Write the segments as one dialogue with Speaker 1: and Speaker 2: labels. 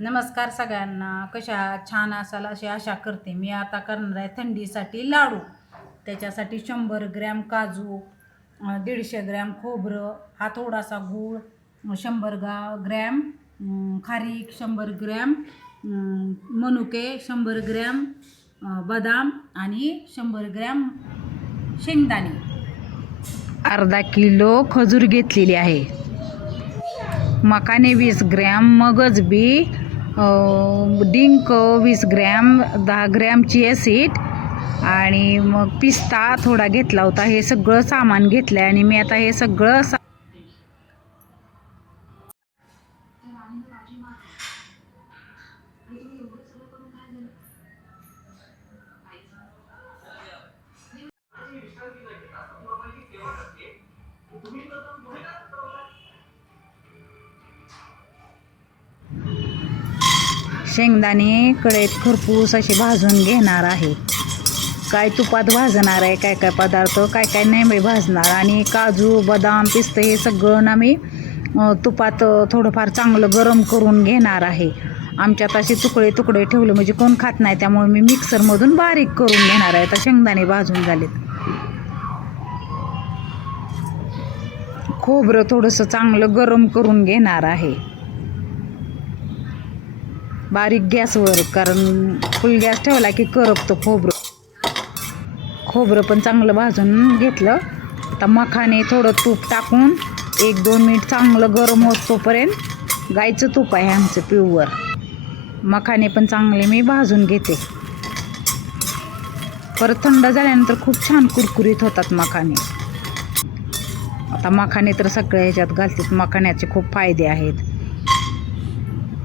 Speaker 1: नमस्कार सगळ्यांना. कशा छान असाल अशी आशा करते. मी आता करणार आहे थंडीसाठी लाडू. त्याच्यासाठी शंभर ग्रॅम काजू दीडशे ग्रॅम खोबरं हा थोडासा गूळ शंभर गा ग्रॅम खारीक शंभर ग्रॅम मनुके शंभर ग्रॅम बदाम आणि शंभर ग्रॅम शेंगदाणे. अर्धा किलो खजूर घेतलेली आहे. मकाने वीस ग्रॅम मगज बी डिंक वीस ग्रॅम दहा ग्रॅमची ॲसिड आणि मग पिस्ता थोडा घेतला होता. हे सगळं सामान घेतलं आहे आणि मी आता हे सगळं सा शेंगदाणे कढईत खरपूस असे भाजून घेणार आहे. काय तुपात भाजणार आहे काय काय पदार्थ काय काय नाही भाजणार आणि काजू बदाम पिस्त हे सगळं ना मी तुपात थोडंफार चांगलं गरम करून घेणार आहे. आमच्यात असे तुकडे तुकडे ठेवले म्हणजे कोण खात नाही त्यामुळे मी मिक्सरमधून बारीक करून घेणार आहे. आता शेंगदाणे भाजून झालेत. खोबरं थोडंसं चांगलं गरम करून घेणार आहे. बारीक गॅसवर कारण फुल गॅस ठेवला की करपतो खोबरं. खोबरं पण चांगलं भाजून घेतलं. आता मखाने थोडं तूप टाकून एक दोन मिनिट चांगलं गरम होत तोपर्यंत गाईचं तूप आहे आमचं पिऊवर मखाने पण चांगले मी भाजून घेते. परत थंड झाल्यानंतर खूप छान कुरकुरीत होतात मखाने. आता मखाने तर सगळ्या ह्याच्यात घालतात. मखाण्याचे खूप फायदे आहेत.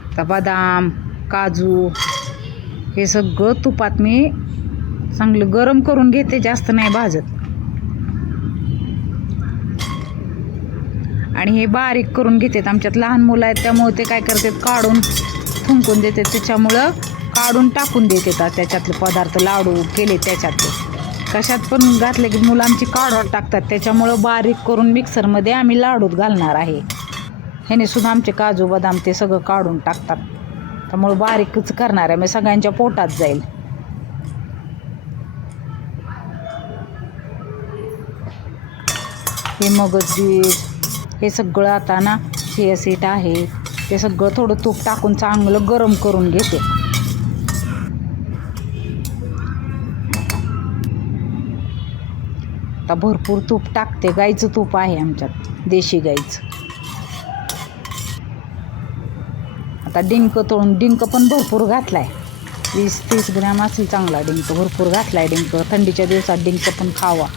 Speaker 1: आता बदाम काजू हे सगळं तुपात मी चांगलं गरम करून घेते जास्त नाही भाजत. आणि हे बारीक करून घेतात आमच्यात लहान मुलं आहेत त्यामुळे ते काय करतात काढून थुंकून देतात. त्याच्यामुळं काढून टाकून देतात त्याच्यातले पदार्थ लाडू केले त्याच्यातले कशात पण घातले की मुलं आमची काढून टाकतात त्याच्यामुळं बारीक करून मिक्सरमध्ये आम्ही लाडूत घालणार आहे. ह्याने सुद्धा आमचे काजू बदाम ते सगळं काढून टाकतात. त्यामुळं बारीकच करणार आहे. मग सगळ्यांच्या पोटात जाईल. हे मगज हे सगळं आता ना चिया सीट आहे. ते सगळं थोडं तूप टाकून चांगलं गरम करून घेते. आता भरपूर तूप टाकते. गाईचं तूप आहे आमच्यात. देशी गाईचं. आता डिंक तळून डिंक पण भरपूर घातलाय. वीस तीस ग्रॅम असेल चांगला डिंक भरपूर घातलाय डिंक. थंडीच्या दिवसात डिंक पण खावा.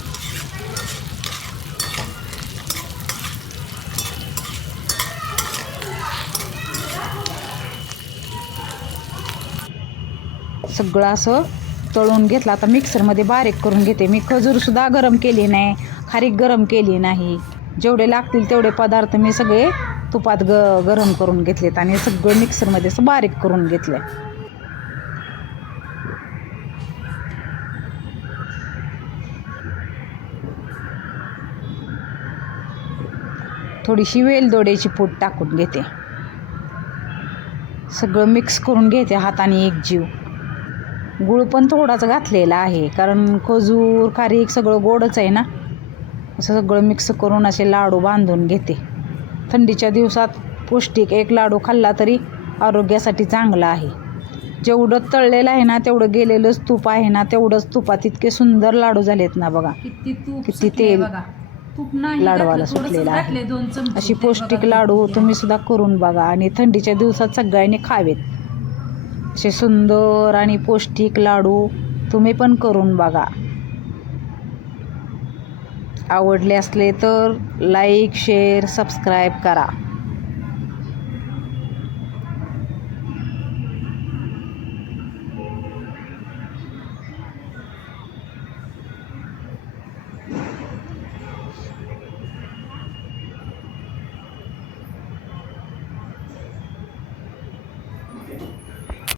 Speaker 1: सगळं असं तळून घेतलं. आता मिक्सरमध्ये बारीक करून घेते. मी खजूरसुद्धा गरम केली नाही. खारीक गरम केली नाही. जेवढे लागतील तेवढे पदार्थ मी सगळे तुपात ग गरम करून घेतलेत आणि सगळं मिक्सरमध्ये असं बारीक करून घेतलं थोडीशी वेलदोड्याची पूड टाकून घेते. सगळं मिक्स करून घेते हाताने एक जीव. गुळ पण थोडाच घातलेला आहे कारण खजूर खारीक सगळं गोडच आहे ना? असं सगळं मिक्स करून असे लाडू बांधून घेते. थंडीच्या दिवसात पौष्टिक एक लाडू खाल्ला तरी आरोग्यासाठी चांगला आहे. जेवढं तळलेलं आहे ना तेवढं गेलेलंच तूप आहे ना तेवढंच तुपात इतके सुंदर लाडू झालेत ना बघा. किती तूप
Speaker 2: किती
Speaker 1: सुटलंय
Speaker 2: तेल लाडवाला सुटलेलं आहे. अशी पौष्टिक लाडू. तुम्ही सुद्धा करून बघा आणि थंडीच्या दिवसात सगळ्यांनी खावेत. असे सुंदर आणि पौष्टिक लाडू तुम्ही पण करून बघा. आवडले असले तर लाईक शेअर सबस्क्राईब करा.